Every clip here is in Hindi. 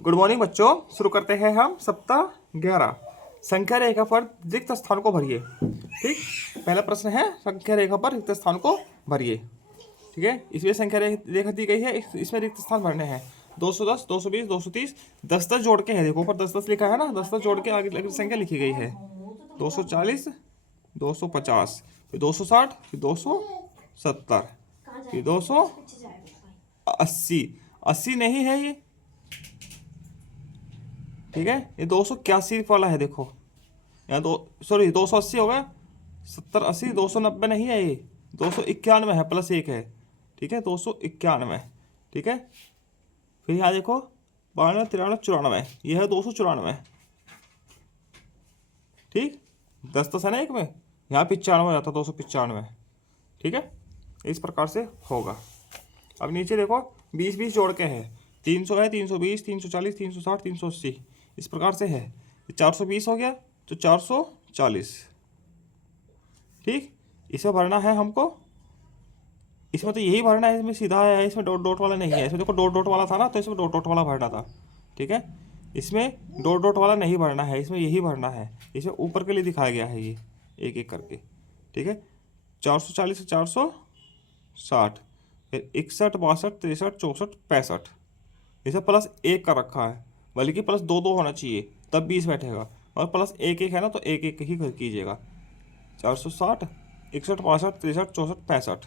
गुड मॉर्निंग बच्चों। शुरू करते हैं हम सप्ताह 11। संख्या रेखा पर रिक्त स्थान को भरिए। ठीक, पहला प्रश्न है संख्या रेखा पर रिक्त स्थान को भरिए। ठीक है, इसमें संख्या रेखा दी गई है, इसमें रिक्त स्थान भरने हैं। 210, 220, 230, 10-10 जोड़ के है। देखो ऊपर 10-10 लिखा है ना, 10-10 जोड़ के आगे संख्या लिखी गई है। 240, 250, फिर 260, फिर 270, फिर 280। 80 नहीं है ये, ठीक है। ये 281 वाला है। देखो यहाँ 280 हो गया। 70, 80, 290 नहीं है ये, 291 है, +1 है। ठीक है, 291। ठीक है, फिर यहाँ देखो 92, 93, 94, ये है 294। ठीक, 10-10 है ना एक में, यहाँ 95 हो जाता, 295। ठीक है, इस प्रकार से होगा। अब नीचे देखो 20-20 जोड़ के है। 300 है, 320, 340, 360, 380, इस प्रकार से है। 420 हो गया तो 440। ठीक, इसमें भरना है हमको, इसमें तो यही भरना है, इसमें सीधा है, इसमें डॉट डॉट वाला नहीं है। इसमें देखो डॉट डॉट वाला था ना, तो इसमें डॉट डॉट वाला भरना था। ठीक है, इसमें डॉट डॉट वाला नहीं भरना है, इसमें यही भरना है। इसमें ऊपर के लिए दिखाया गया है ये एक एक करके। ठीक है, 440 से 460, फिर 61, 62, 63, 64, 65, इसे +1 का रखा है, बल्कि +2-2 होना चाहिए तब 20 बैठेगा। और +1-1 है ना, तो 1-1 ही कीजिएगा। 460, 61, 62, 63, 64, 65।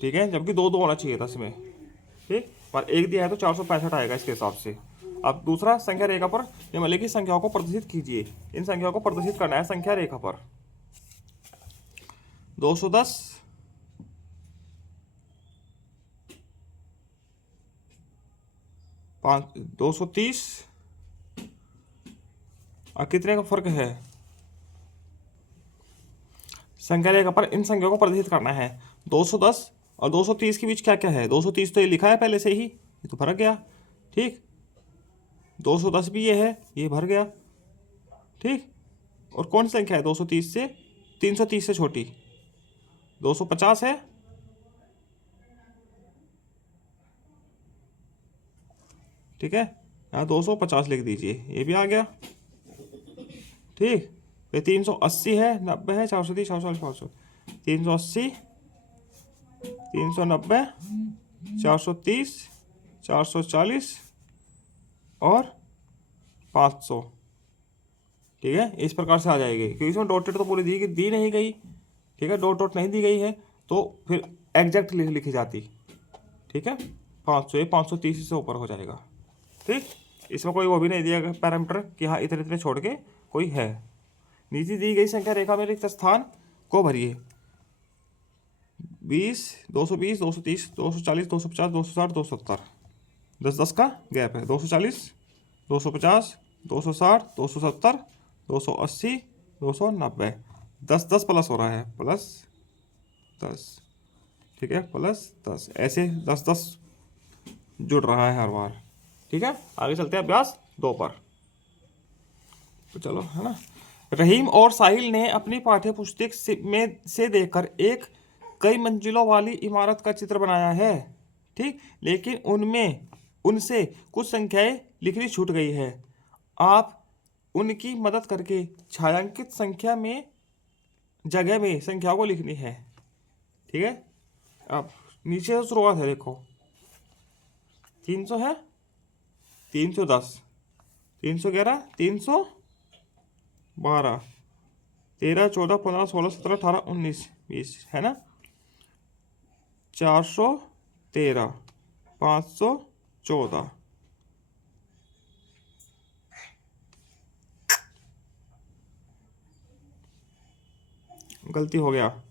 ठीक है, जबकि 2-2 होना चाहिए था इसमें। ठीक, पर 1 दिया है तो 465 आएगा इसके हिसाब से। अब दूसरा, संख्या रेखा पर निम्नलिखित संख्याओं को प्रदर्शित कीजिए। इन संख्याओं को प्रदर्शित करना है संख्या रेखा पर। 210, 230 और कितने का फर्क है। संख्या रेखा पर इन संख्याओं को प्रदर्शित करना है। 210 और 230 के बीच क्या क्या है। 230 तो ये लिखा है पहले से ही, ये तो भर गया। ठीक, 210 भी ये है, ये भर गया। ठीक, और कौन सी संख्या है 230 से, 330 से छोटी, 250 है। ठीक है, यहाँ 250 लिख दीजिए, ये भी आ गया। ठीक, फिर 380 है, 90 है, 430, 440, 500, 380, 390, 430, 440 और 500। ठीक है, इस प्रकार से आ जाएगी, क्योंकि इसमें डॉटेड तो पूरी दी नहीं गई। ठीक है, डॉट डॉट नहीं दी गई है, तो फिर एग्जैक्ट लिखी जाती। ठीक है, 500, ये 530 से ऊपर हो जाएगा। ठीक, इसमें कोई वो भी नहीं दिया गया पैरामीटर कि हाँ इतने इतने छोड़ के कोई है। नीचे दी गई संख्या रेखा में रिक्त स्थान को भरिए। 20, 220, 230, 240, 250, 260, 270, 10-10 का गैप है। 240, 250, 260, 270, 280, 290, 10-10 प्लस हो रहा है, +10। ठीक है, +10, ऐसे 10-10 जुड़ रहा है हर बार। ठीक है, आगे चलते हैं अभ्यास 2 पर। तो चलो, है ना। रहीम और साहिल ने अपनी पाठ्य पुस्तक से देखकर एक कई मंजिलों वाली इमारत का चित्र बनाया है। ठीक, लेकिन उनमें उनसे कुछ संख्याएं लिखनी छूट गई है। आप उनकी मदद करके छायांकित संख्या में जगह में संख्या को लिखनी है। ठीक है, अब नीचे से शुरुआत है। देखो 300 है, 310, 311, 312, 13, 14, 15, 16, 17, 18, 19, 20 है ना। 413, 514, गलती हो गया।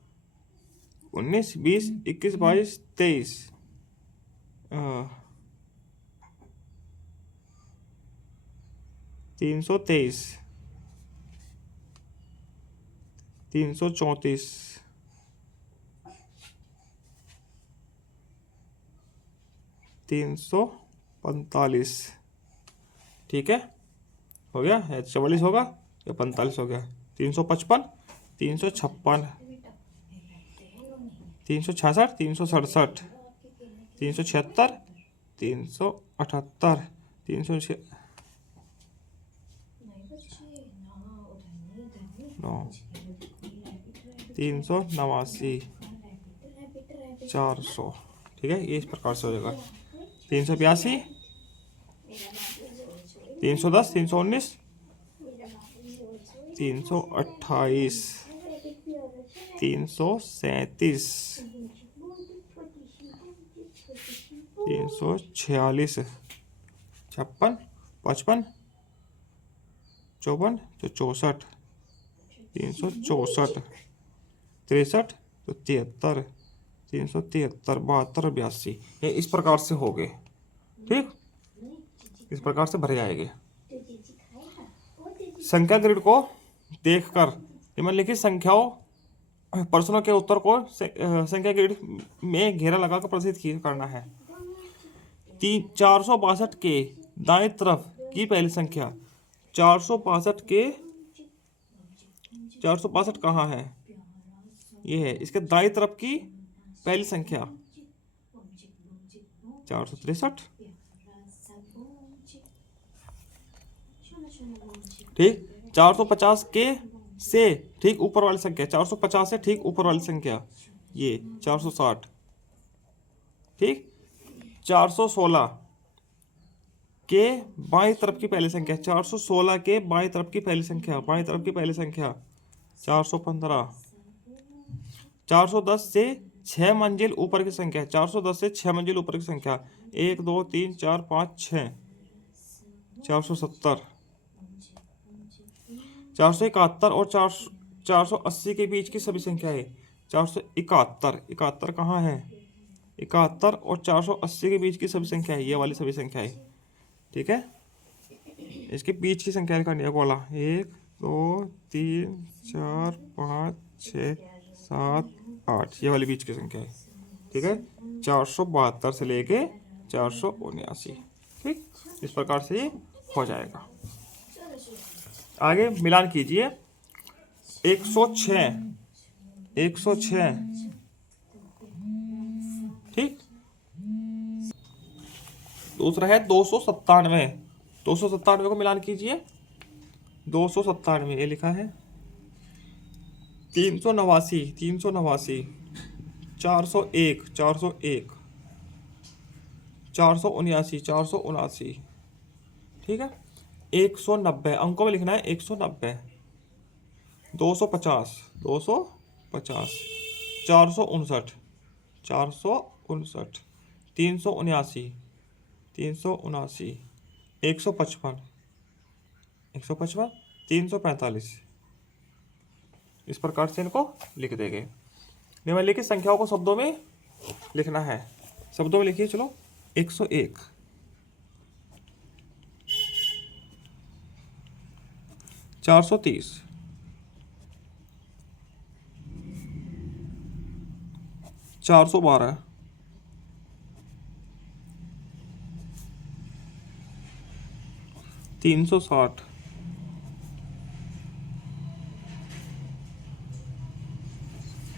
19, 20, 21, 22, 23, 323, 334, 345। ठीक है, हो गया। 44 होगा या 45 हो गया। 355, 356, 366, 367, 376, 378, 306 389, 400। ठीक है, ये इस प्रकार से हो जाएगा। 382, 310, 319, 328, 337, 346, 56, 55, 54, 64, 364, 63, 73, 373, 72, 82। ये इस प्रकार से हो गए। ठीक, इस प्रकार से भरे जाएंगे। संख्या ग्रिड को देखकर निम्नलिखित संख्याओं प्रश्नों के उत्तर को संख्या ग्रिड में घेरा लगाकर प्रदर्शित करना है। 462 के दाएं तरफ की पहली संख्या। 462 के 462 कहाँ है? ये है। इसके दाएं तरफ की पहली संख्या 463। ठीक, 450 के से ठीक ऊपर वाली संख्या, 450 से ठीक ऊपर वाली संख्या ये 460। ठीक, 416 के बाईं तरफ की पहली संख्या, 416 के बाईं तरफ की पहली संख्या, बाईं तरफ की पहली संख्या 415। 410 से 6 मंजिल ऊपर की संख्या, 410 से 6 मंजिल ऊपर की संख्या 1 2 3 4 5 6, 470। 471 और 480 के बीच की सभी संख्याएं। 471, 71 कहाँ है? 71 और 480 के बीच की सभी संख्याएं, ये वाली सभी संख्याएं। ठीक है, इसके बीच की संख्या निकालनी है। बोला 1 2 3 4 5 6 7 8, ये वाली बीच की संख्या है। ठीक है, 472 से लेके 479। ठीक, इस प्रकार से ये हो जाएगा। आगे मिलान कीजिए। 106, 106। ठीक, दूसरा है 297। 297 को मिलान कीजिए। 297 ये लिखा है। 389, 389, 401, 401, 479, 479। ठीक है, 190 अंकों में लिखना है। 190, 250, 250, 459, 459, 379, 379, 155, 155, 345। इस प्रकार से इनको लिख देंगे। निम्नलिखित संख्याओं को शब्दों में लिखना है। शब्दों में लिखिए। चलो, 101, 430, 412, 360,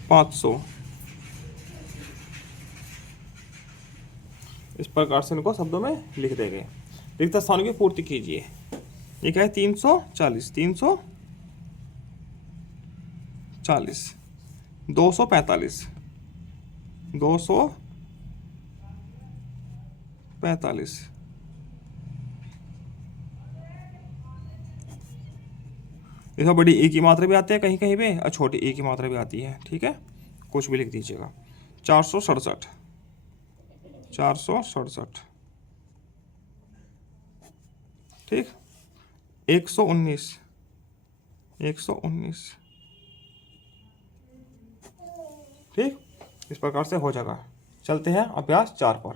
500। इस प्रकार से इनको शब्दों में लिख देंगे। रिक्त स्थानों की पूर्ति कीजिए। ये क्या है? 340, 340, 245, 245। देखो, बड़ी ए की मात्रा भी आती है कहीं कहीं पे और छोटी ए की मात्रा भी आती है। ठीक है, कुछ भी लिख दीजिएगा। 467, 467। ठीक, 119, 119। ठीक, इस प्रकार से हो जाएगा। चलते हैं अभ्यास 4 पर।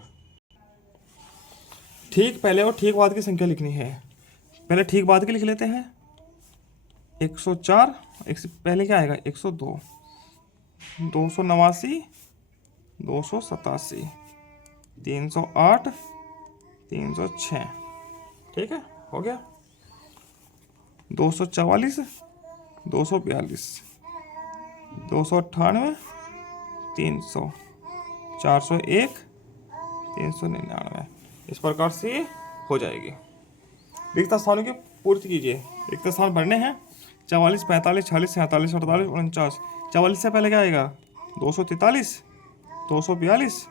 ठीक पहले और ठीक बाद की संख्या लिखनी है। पहले ठीक बाद की लिख लेते हैं। 104, एक से पहले क्या आएगा? 102, 289, 287, 308, 306। ठीक है, हो गया। 244, 242, 298, 300, 401, 399। इस प्रकार से ये हो जाएगी। रिक्त स्थानों की पूर्ति कीजिए। रिक्त स्थान भरने हैं 44, 45, 46, 47, 48, 49। 44 से पहले क्या आएगा? 243, 242,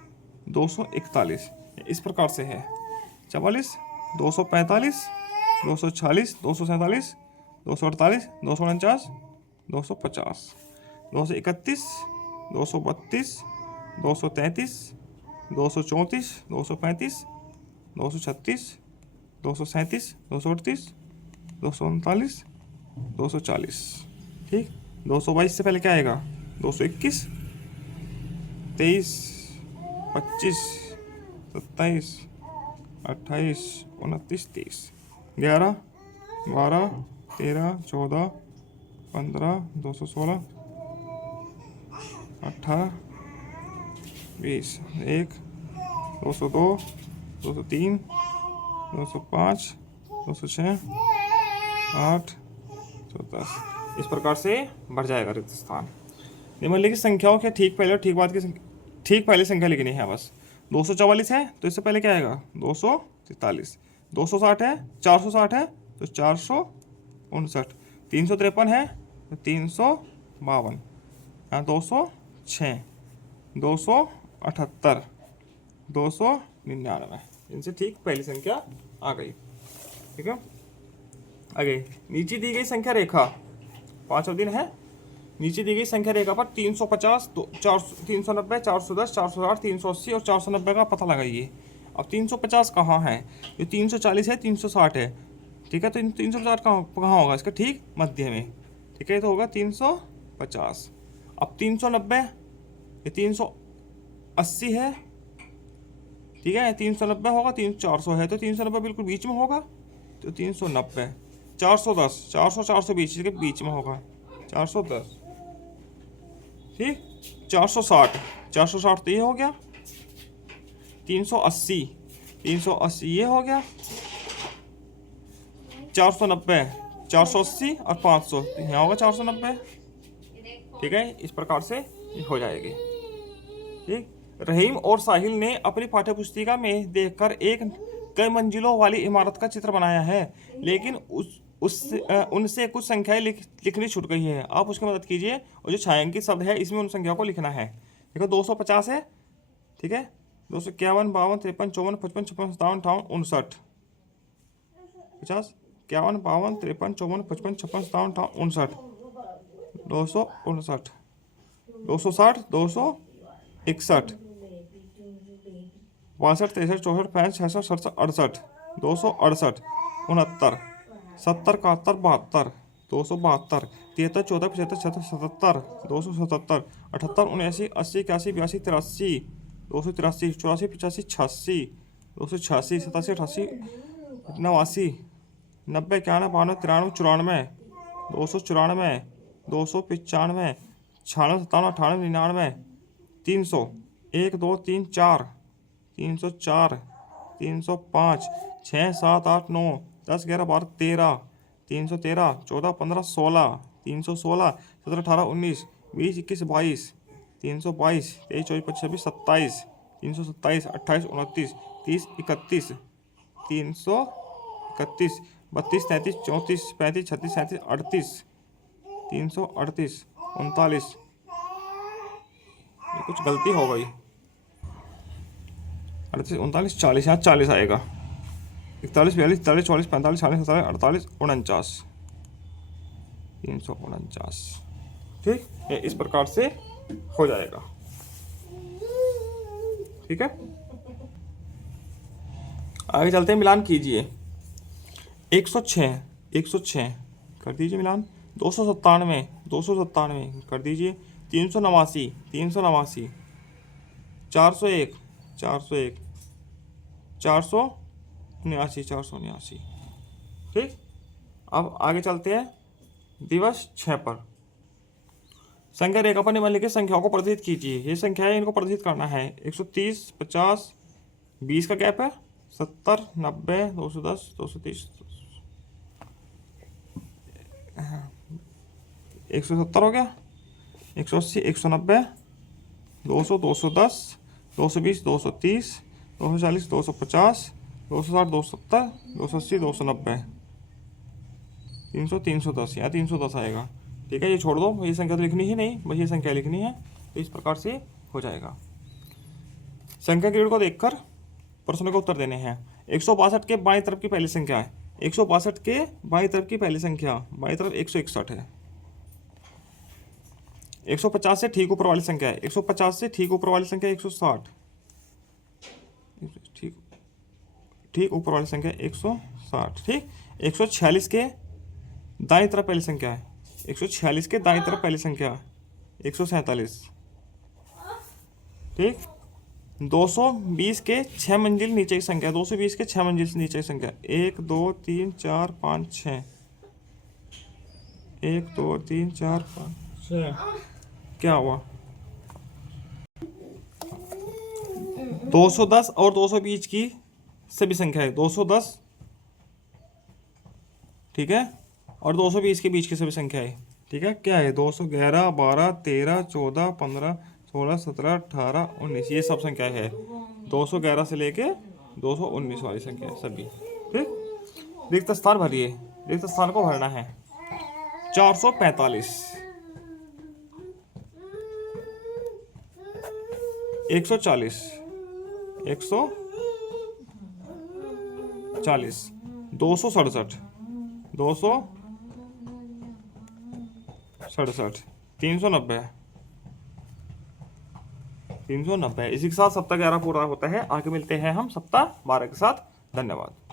241। इस प्रकार से है 44, 245, 246, 247, 248, 249, 250, 231, 232, 233, 234, 235, 236, 237, 238, 239, 240। ठीक। 222 से पहले क्या आएगा? 221, 23, 25, 27, 28, 29, 30। 11, 12, 13, 14, 15, 216, 18, 20, 1, 202, 203, 205, 206, 8, 10। इस प्रकार से बढ़ जाएगा रिक्त स्थान। निम्नलिखित संख्याओं के ठीक पहले संख्या लिखनी है बस। 244 है तो इससे पहले क्या आएगा? 243। 260 है, 460 है तो 459। 353 है तो 352। 206, 278, 299। इनसे ठीक पहली संख्या आ गई। ठीक है। आगे नीचे दी गई संख्या रेखा, 5वां दिन है। नीचे दी गई संख्या रेखा पर 350, 390, 410, 460, 380 और 490 का पता लगाइए। अब 350 कहाँ है? ये 340 है, 360 है। ठीक है, तो 350 कहाँ होगा? इसका ठीक मध्य में। ठीक है, तो होगा 350। अब 390, ये 380 है। ठीक है, 390 होगा, 400 है तो 390 बिल्कुल बीच में होगा तो 390। 410, 400, 420 के बीच में होगा 410। ठीक। 460, 460 तो ये हो गया। 380, 380 ये हो गया। 490, 480 और 500 तो यहाँ होगा 490। ठीक है, इस प्रकार से ये हो जाएगी। ठीक। रहीम और साहिल ने अपनी पाठ्यपुस्तिका में देखकर एक कई मंजिलों वाली इमारत का चित्र बनाया है, लेकिन उनसे कुछ संख्याएं लिखनी छूट गई है। आप उसकी मदद कीजिए और जो छायांकित शब्द है इसमें उन संख्याओं को लिखना है। देखो 250 है। ठीक है, 251, 52, 53, 54, 55, 56, 57, 58, 59, 50, 51, 52, 53, 54, 55, 56, 57, 58, 259, 260, 261, 62, 63, 64, 65, 66, 67, 68, 268, 69, 70, 71, 72, 272, 73, 14, 75, 76, 77, 277, 78, 79, 80, 81, 82, 83, 283, 84, 85, 86, 286, 87, 88, 89, 90, 91, 92, 93, 294, 295, 96, 97, 98, 99, 300, 1, 2, 3, 4, 304, 305, 6, 7, 8, 9, 10, 11, 12, 13, 313, 14, 15, 16, 316, 17, 18, 19, 20, 21, 22, 322, 23, 24, 25, 26, 27, 327, 28, 29, 30, 31, 331, 32, 33, 34, 35, 36, 37, 38, 338, 39। ये कुछ गलती हो गई। 38, 39, 40, यहाँ 40 आएगा। 41, 42, 43, 44, 45, 46, 47, 48, 49, 349। ठीक, ये इस प्रकार से हो जाएगा। ठीक है, आगे चलते हैं। मिलान कीजिए। 106, 106 कर दीजिए मिलान। 297, 297 कर दीजिए। 389, 389, 401, 401, 479, 479। ठीक। अब आगे चलते हैं दिवस 6 पर। संख्या रेखा पर निम्नलिखित संख्याओं को प्रदर्शित कीजिए। ये संख्याएं इनको प्रदर्शित करना है। 130, 50, 20 का गैप है। 70, 90, 210, 230, 170 हो गया। 180, 190, 200, 210, 220, 230, 240, 250, 260, 270, 280, 290, 300, 310, यहाँ 310 आएगा। ठीक है, ये छोड़ दो, ये संख्या तो लिखनी ही नहीं, बस ये संख्या लिखनी है। तो इस प्रकार से हो जाएगा। संख्या क्रिएट को देखकर प्रश्नों के उत्तर देने हैं। 162 के बाईं तरफ की पहली संख्या है, 162 के बाईं तरफ की पहली संख्या, बाईं तरफ 161 है। 150 से ठीक ऊपर वाली संख्या है, 150 से ठीक ऊपर वाली संख्या 160, ठीक ठीक ऊपर वाली संख्या 160। ठीक, 146 के दाईं तरफ पहली संख्या है, 146 के दाईं तरफ पहली संख्या 147। ठीक, 220 के 6 मंजिल नीचे की संख्या, 220 के 6 मंजिल से नीचे की संख्या 1 2 3 4 5 6, 1 2 3 4 5 6। क्या हुआ? 210 और 220 की सभी संख्या है, 210, ठीक है, और 220 के बीच की सभी संख्या है। ठीक है, क्या है? 211, 12, 13, 14, 15, 16, 17, 18, 19, ये सब संख्या है। 211 से लेके 219 वाली संख्या है सभी। ठीक, रिक्त स्थान भरिए। रिक्त स्थान को भरना है। 445, 140, 140, 267, 267, 390, 390। इसी के साथ सप्ताह 11 पूरा होता है। आगे मिलते हैं हम सप्ताह 12 के साथ। धन्यवाद।